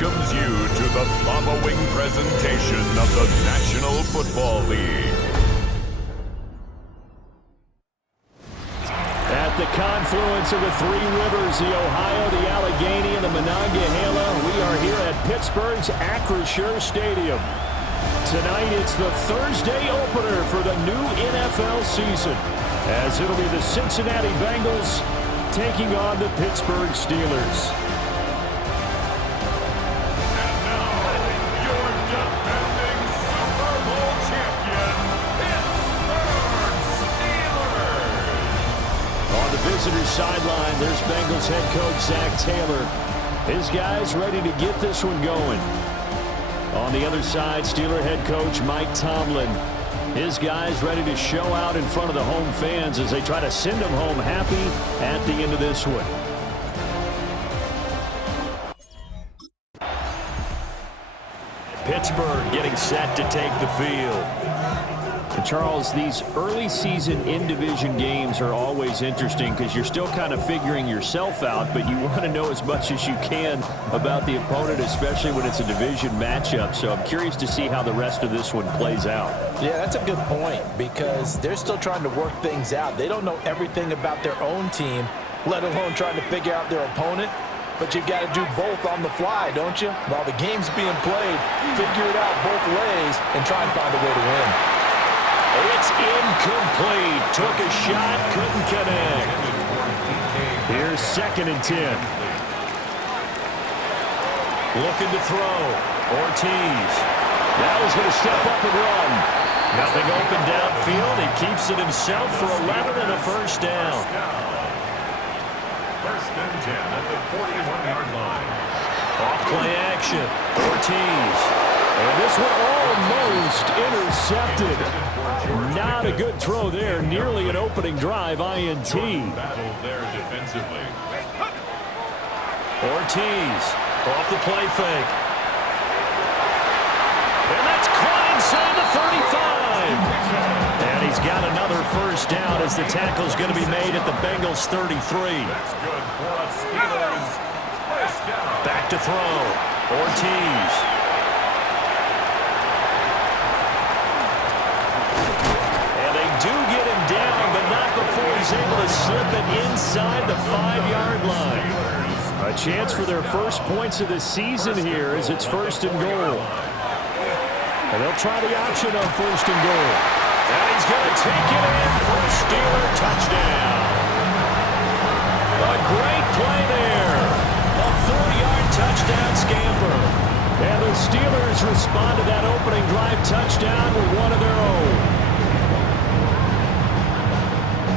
welcomes you to the following presentation of the National Football League. At the confluence of the three rivers, the Ohio, the Allegheny, and the Monongahela, we are here at Pittsburgh's Acrisure Stadium. Tonight, it's the Thursday opener for the new NFL season, as it'll be the Cincinnati Bengals taking on the Pittsburgh Steelers. And now, your defending Super Bowl champion, Pittsburgh Steelers. On the visitor's sideline, there's Bengals head coach Zach Taylor. His guys ready to get this one going. On the other side, Steeler head coach Mike Tomlin. His guys ready to show out in front of the home fans as they try to send them home happy at the end of this one. Pittsburgh getting set to take the field. And Charles, these early season in-division games are always interesting because you're still kind of figuring yourself out, but you want to know as much as you can about the opponent, especially when it's a division matchup. So I'm curious to see how the rest of this one plays out. Yeah, that's a good point because they're still trying to work things out. They don't know everything about their own team, let alone trying to figure out their opponent. But you've got to do both on the fly, don't you? While the game's being played, figure it out both ways and try and find a way to win. It's incomplete. Took a shot, couldn't connect. Here's 2nd and 10. Looking to throw. Ortiz. Now he's going to step up and run. Nothing open downfield. He keeps it himself for 11 and a first down. 1st and 10 at the 41-yard line. Off play action. Ortiz. And this one almost intercepted. Not a good throw there. Nearly an opening drive INT. Battle there defensively. Ortiz off the play fake. And that's caught inside the 35. And he's got another first down as the tackle's going to be made at the Bengals 33. That's good for us Steelers. First down. Back to throw. Ortiz. Do get him down, but not before he's able to slip it inside the 5-yard line. A chance for their first points of the season here as it's 1st and goal. And they'll try the option on 1st and goal. And he's going to take it in for a Steeler touchdown. A great play there. A 4-yard touchdown scamper. And the Steelers respond to that opening drive touchdown with one of their own.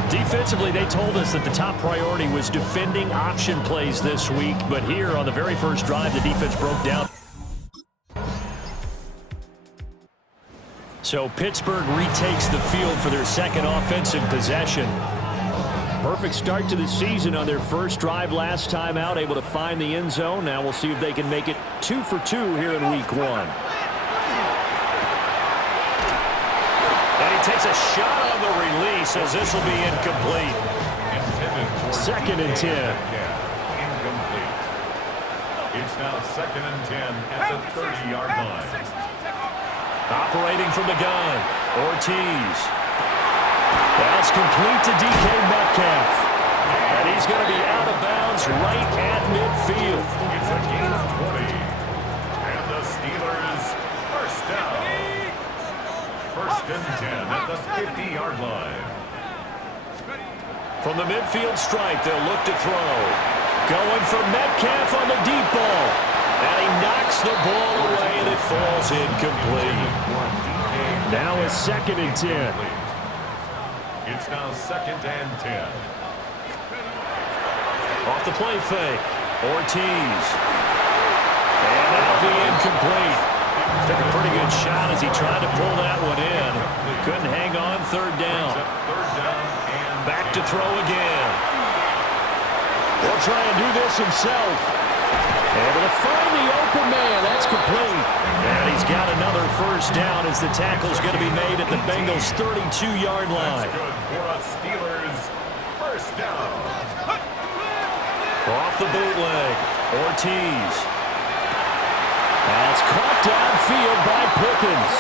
Defensively, they told us that the top priority was defending option plays this week, but here on the very first drive, the defense broke down. So Pittsburgh retakes the field for their second offensive possession. Perfect start to the season on their first drive last time out, able to find the end zone. Now we'll see if they can make it 2 for 2 here in week 1. Takes a shot on the release as this will be incomplete. 2nd and 10. Incomplete. It's now 2nd and 10 at the 30-yard line. Operating from the gun. Ortiz. That's complete to DK Metcalf. And he's going to be out of bounds right at midfield. It's a gain of 20. And the Steelers first down. 1st and 10 at the 50-yard line. From the midfield stripe, they'll look to throw. Going for Metcalf on the deep ball. And he knocks the ball away, and it falls incomplete. Now a 2nd and 10. It's now 2nd and 10. Off the play fake. Ortiz. And that'll be incomplete. Took a pretty good shot as he tried to pull that one in. Couldn't hang on. 3rd down. Back to throw again. He'll try and do this himself. Able to find the open man. That's complete. And he's got another first down as the tackle's going to be made at the Bengals' 32-yard line. That's good for us Steelers. First down. Off the bootleg. Ortiz. That's caught downfield by Pickens.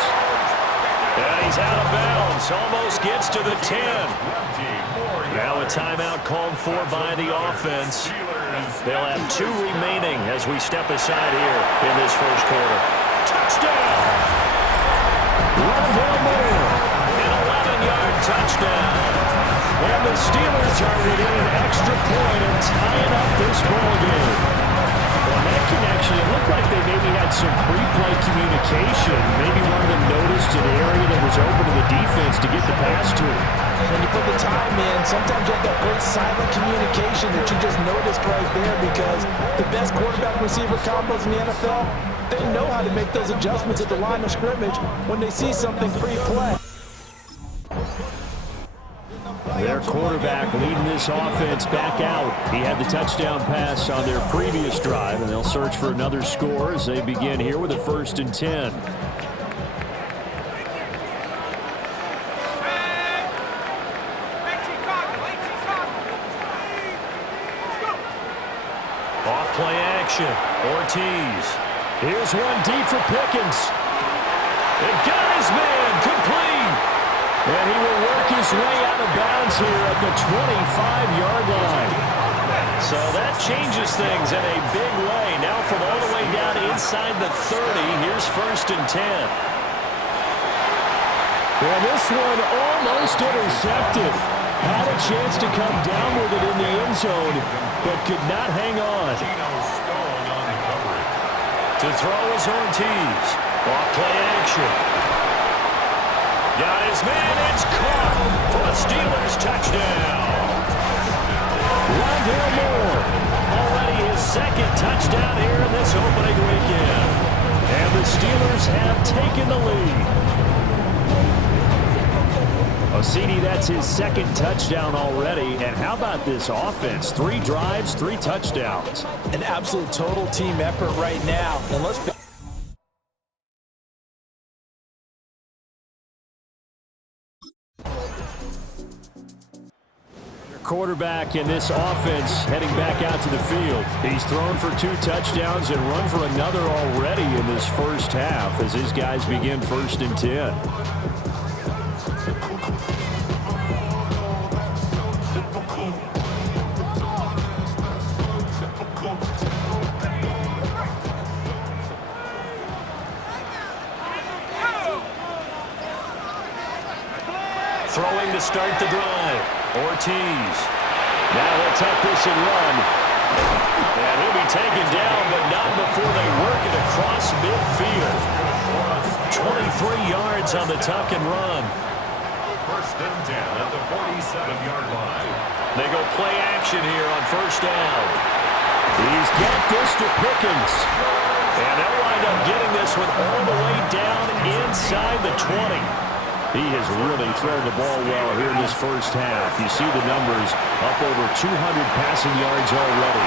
And he's out of bounds. Almost gets to the 10. Now a timeout called for by the offense. They'll have 2 remaining as we step aside here in this first quarter. Touchdown! Rondale Moore. An 11-yard touchdown. And the Steelers are within an extra point of tying up this ball game. On that connection, it looked like they maybe had some pre-play communication. Maybe one of them noticed an area that was open to the defense to get the pass to. When you put the time in, sometimes you have that great silent communication that you just noticed right there, because the best quarterback-receiver combos in the NFL, they know how to make those adjustments at the line of scrimmage when they see something pre-play. Their quarterback leading this offense back out. He had the touchdown pass on their previous drive, and they'll search for another score as they begin here with a 1st and 10. Off-play action. Ortiz. Here's one deep for Pickens. It got his man complete. And he will work his way out of bounds here at the 25-yard line. So that changes things in a big way. Now from all the way down inside the 30, here's 1st and 10. And this one almost intercepted. Had a chance to come down with it in the end zone, but could not hang on. To throw is Ortiz. Off-play action. Got his man, it's caught for a Steelers touchdown. Rondale Moore, already his 2nd touchdown here in this opening weekend. And the Steelers have taken the lead. Osini, that's his 2nd touchdown already. And how about this offense? 3 drives, 3 touchdowns. An absolute total team effort right now. And let's be quarterback in this offense heading back out to the field. He's thrown for 2 touchdowns and run for another already in this first half as his guys begin 1st and 10. Throwing to start the drive. Ortiz. Now he'll tuck this and run. And he'll be taken down, but not before they work it across midfield. 23 yards on the tuck and run. 1st and 10 at the 47-yard line. They go play action here on 1st down. He's got this to Pickens. And they'll wind up getting this one all the way down inside the 20. He has really thrown the ball well here in this first half. You see the numbers, up over 200 passing yards already.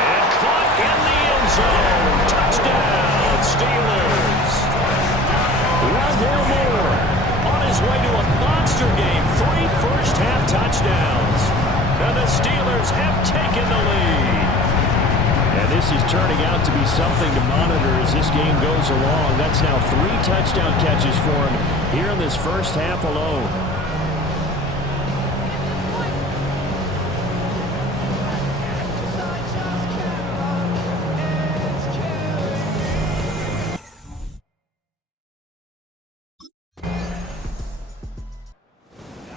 And caught in the end zone. Touchdown, Steelers. Rondale Moore on his way to a monster game. 3 first-half touchdowns. And the Steelers have taken the lead. And this is turning out to be something to monitor as this game goes along. That's now 3 touchdown catches for him here in this first half alone.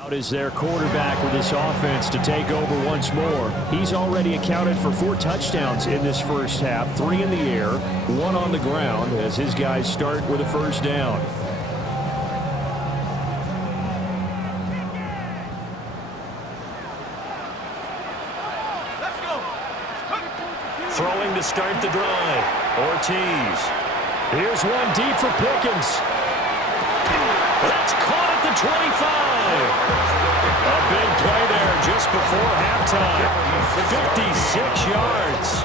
Is their quarterback with this offense to take over once more. He's already accounted for 4 touchdowns in this first half, 3 in the air, 1 on the ground as his guys start with a 1st down. Throwing to start the drive. Ortiz. Here's one deep for Pickens. That's caught at the 25. A big play there just before halftime. 56 yards.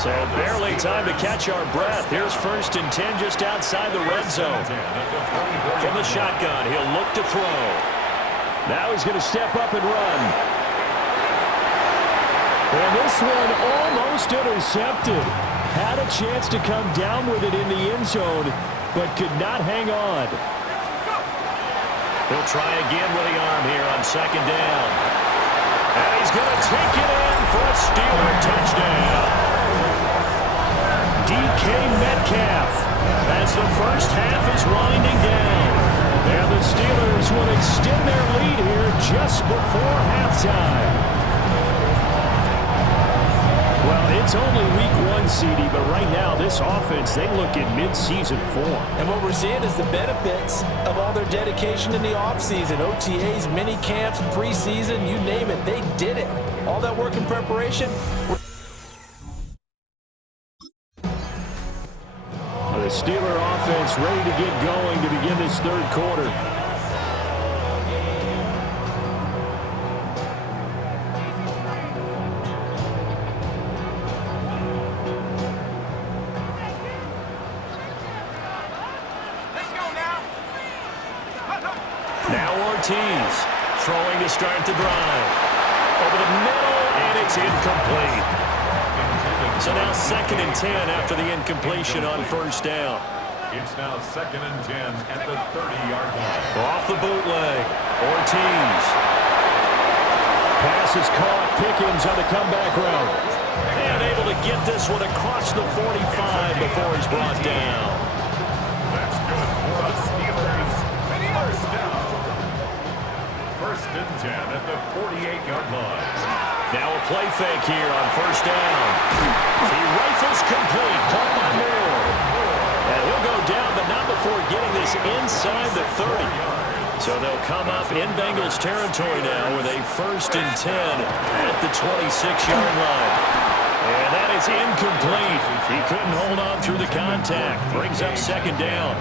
So barely time to catch our breath. Here's 1st and 10 just outside the red zone. From the shotgun, he'll look to throw. Now he's going to step up and run. And this one almost intercepted. Had a chance to come down with it in the end zone, but could not hang on. He'll try again with the arm here on second down. And he's going to take it in for a Steeler touchdown. DK Metcalf as the first half is winding down. And the Steelers will extend their lead here just before halftime. Well, it's only week 1, CD, but right now this offense, they look in mid-season form. And what we're seeing is the benefits of all their dedication in the offseason. OTAs, mini camps, preseason, you name it, they did it. All that work in preparation. The Steeler offense ready to get going to begin this third quarter. Now Ortiz throwing to start the drive. Over the middle, and it's incomplete. So now 2nd and 10 after the incompletion on first down. It's now 2nd and 10 at the 30-yard line. Off the bootleg, Ortiz. Pass is caught. Pickens on the comeback route. And able to get this one across the 45 before he's brought down. That's good for the Steelers. First down. 1st and 10 at the 48-yard line. Now a play fake here on first down. He rifles complete. Caught by Moore. And he'll go down, but not before getting this inside the 30. So they'll come up in Bengals territory now with a 1st and 10 at the 26-yard line. And that is incomplete. He couldn't hold on through the contact. Brings up 2nd down.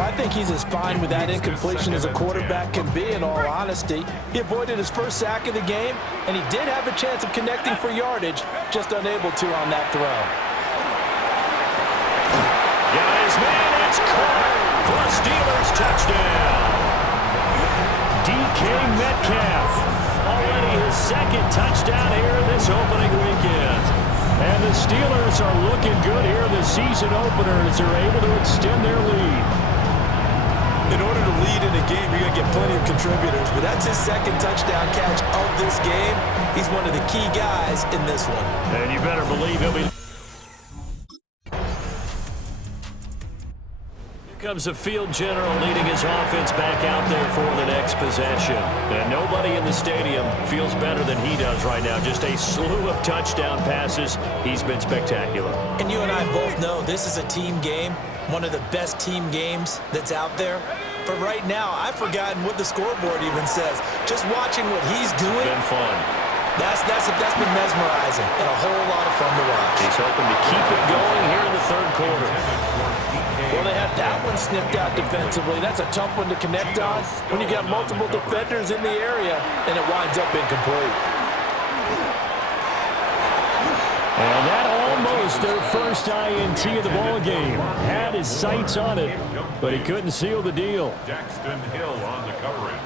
I think he's as fine with that incompletion as a quarterback can be, in all honesty. He avoided his first sack of the game, and he did have a chance of connecting for yardage, just unable to on that throw. Got his man, it's caught for a Steelers touchdown. DK Metcalf, Already his 2nd touchdown here in this opening weekend. and the Steelers are looking good here in the season opener as they're able to extend their lead. In order to lead in a game, you're going to get plenty of contributors, but that's his 2nd touchdown catch of this game. He's one of the key guys in this one. And you better believe he'll be... Here comes the field general leading his offense back out there for the next possession. And nobody in the stadium feels better than he does right now. Just a slew of touchdown passes. He's been spectacular. And you and I both know this is a team game. One of the best team games that's out there. But right now, I've forgotten what the scoreboard even says. Just watching what he's doing. It's been fun. That's been mesmerizing and a whole lot of fun to watch. He's hoping to keep it going here in the 3rd quarter. Well, they had that one snipped out defensively. That's a tough one to connect on when you got multiple defenders in the area and it winds up incomplete. And that almost their first INT of the ball game. Had his sights on it, but he couldn't seal the deal. Jackson Hill on the coverage.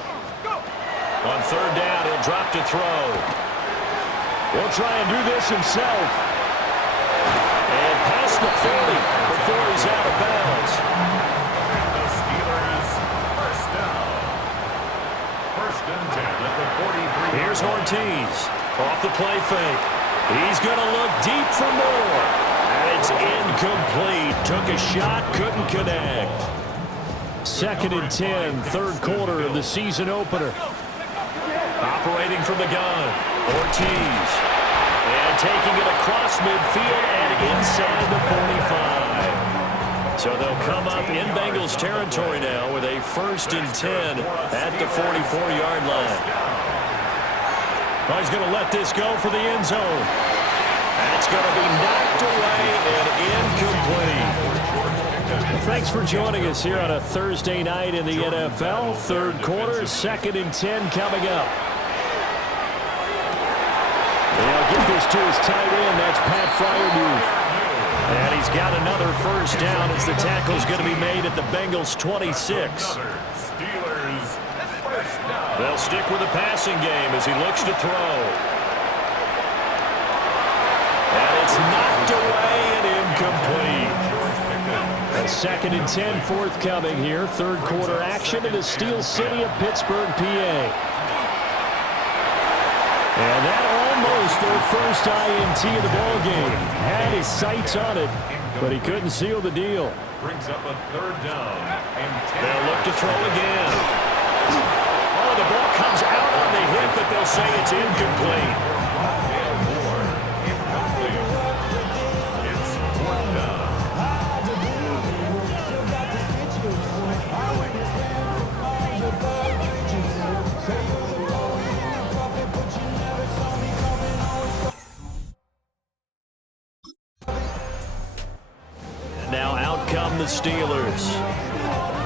On 3rd down, he'll drop to throw. He'll try and do this himself. And past the 40 before he's out of bounds. And the Steelers first down. 1st and 10 at the 43. Here's Ortiz off the play fake. He's going to look deep for more. And it's incomplete. Took a shot, couldn't connect. 2nd and 10, 3rd quarter of the season opener. Operating from the gun, Ortiz. And taking it across midfield and inside the 45. So they'll come up in Bengals territory now with a 1st and 10 at the 44-yard line. Oh, he's going to let this go for the end zone. That's going to be knocked away and incomplete. Thanks for joining us here on a Thursday night in the NFL. 3rd quarter, 2nd and 10 coming up. They'll get this to his tight end. That's Pat Fryermuth. And he's got another first down as the tackle's going to be made at the Bengals 26. They'll stick with the passing game as he looks to throw. And it's knocked away 2nd and 10 forthcoming here. Third quarter action in the Steel City of Pittsburgh, PA. And that almost their first INT of the ball game. Had his sights on it, but he couldn't seal the deal. Brings up a 3rd down. And They'll look to throw again. Oh, the ball comes out on the hit, but they'll say it's incomplete. It's 4th down. Now out come the Steelers.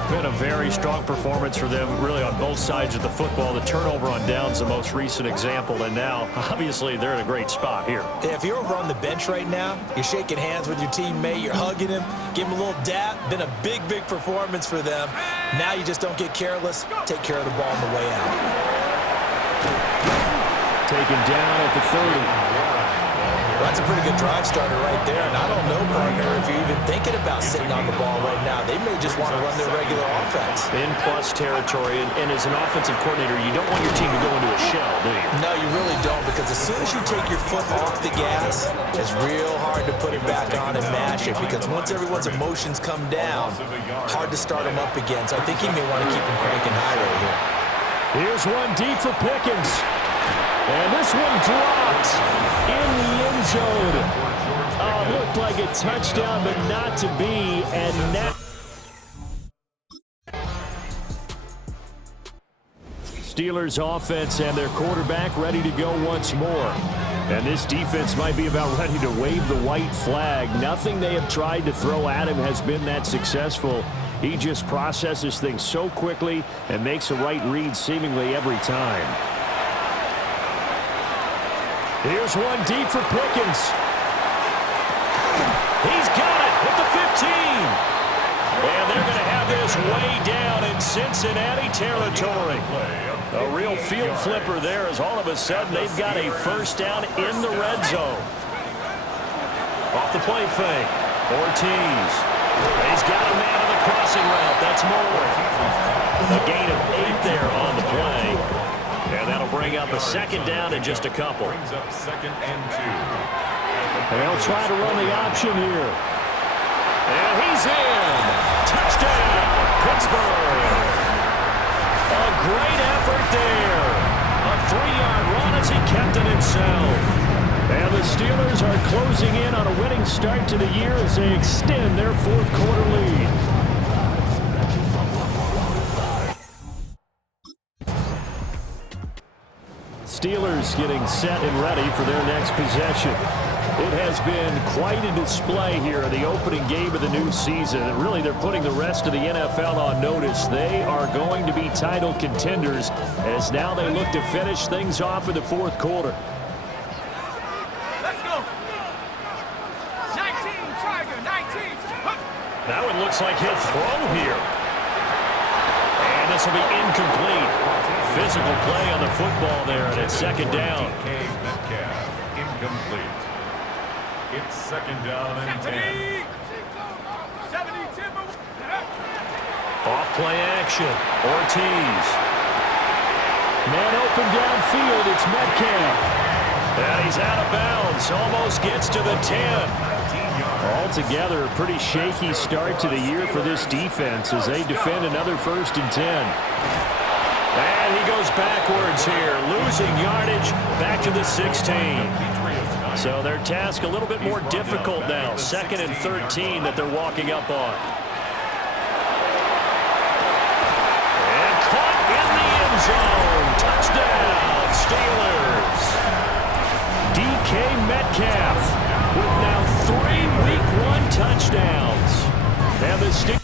Been a very strong performance for them, really, on both sides of the football. The turnover on downs, the most recent example, and now, obviously, they're in a great spot here. Yeah, if you're over on the bench right now, you're shaking hands with your teammate, you're hugging him, give him a little dap. Been a big, big performance for them. Now you just don't get careless. Take care of the ball on the way out. Taken down at the 30. Well, that's a pretty good drive starter right there. And I don't know, partner, if you're even thinking about sitting on the ball right now. They may just want to run their regular offense. In plus territory, and as an offensive coordinator, you don't want your team to go into a shell, do you? No, you really don't, because as soon as you take your foot off the gas, it's real hard to put it back on and mash it, because once everyone's emotions come down, hard to start them up again. So I think he may want to keep them cranking high right here. Here's one deep for Pickens. And this one dropped in the end zone. Looked like a touchdown, but not to be. And now Steelers offense and their quarterback ready to go once more. And this defense might be about ready to wave the white flag. Nothing they have tried to throw at him has been that successful. He just processes things so quickly and makes a right read seemingly every time. Here's one deep for Pickens. He's got it at the 15. And they're going to have this way down in Cincinnati territory. A real field flipper there, as all of a sudden they've got a first down in the red zone. Off the play fake. Ortiz. He's got a man on the crossing route. That's more. A gain of 8 there on the play. And that'll bring up a second down in just a couple. Brings up 2nd and 2. And they'll try to run the option here. And he's in. Touchdown, Pittsburgh. A great effort there. A 3-yard run as he kept it himself. And the Steelers are closing in on a winning start to the year as they extend their fourth quarter lead. Steelers getting set and ready for their next possession. It has been quite a display here in the opening game of the new season. And really, they're putting the rest of the NFL on notice. They are going to be title contenders as now they look to finish things off in the fourth quarter. Let's go. 19, Tiger, 19. That one looks like he'll throw here. And this will be incomplete. Physical play on the football there, and it's second down. Metcalf, incomplete. It's 2nd down and 10. 70, Timber. Off play action. Ortiz. Man open downfield, it's Metcalf. And he's out of bounds. Almost gets to the 10. Altogether, a pretty shaky start to the year for this defense as they defend another 1st and 10. And he goes backwards here, losing yardage back to the 16. So their task a little bit more difficult now. 2nd and 13 that they're walking up on. And caught in the end zone. Touchdown, Steelers. DK Metcalf with now 3 Week 1 touchdowns. And the Steelers.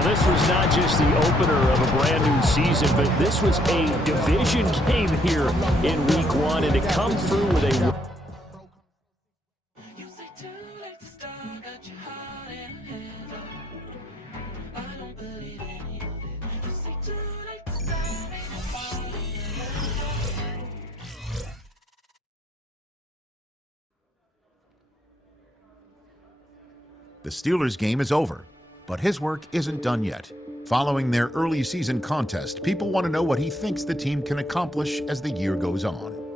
This was not just the opener of a brand new season, but this was a division game here in Week 1, and to come through with a The Steelers' game is over, but his work isn't done yet. Following their early season contest, people want to know what he thinks the team can accomplish as the year goes on.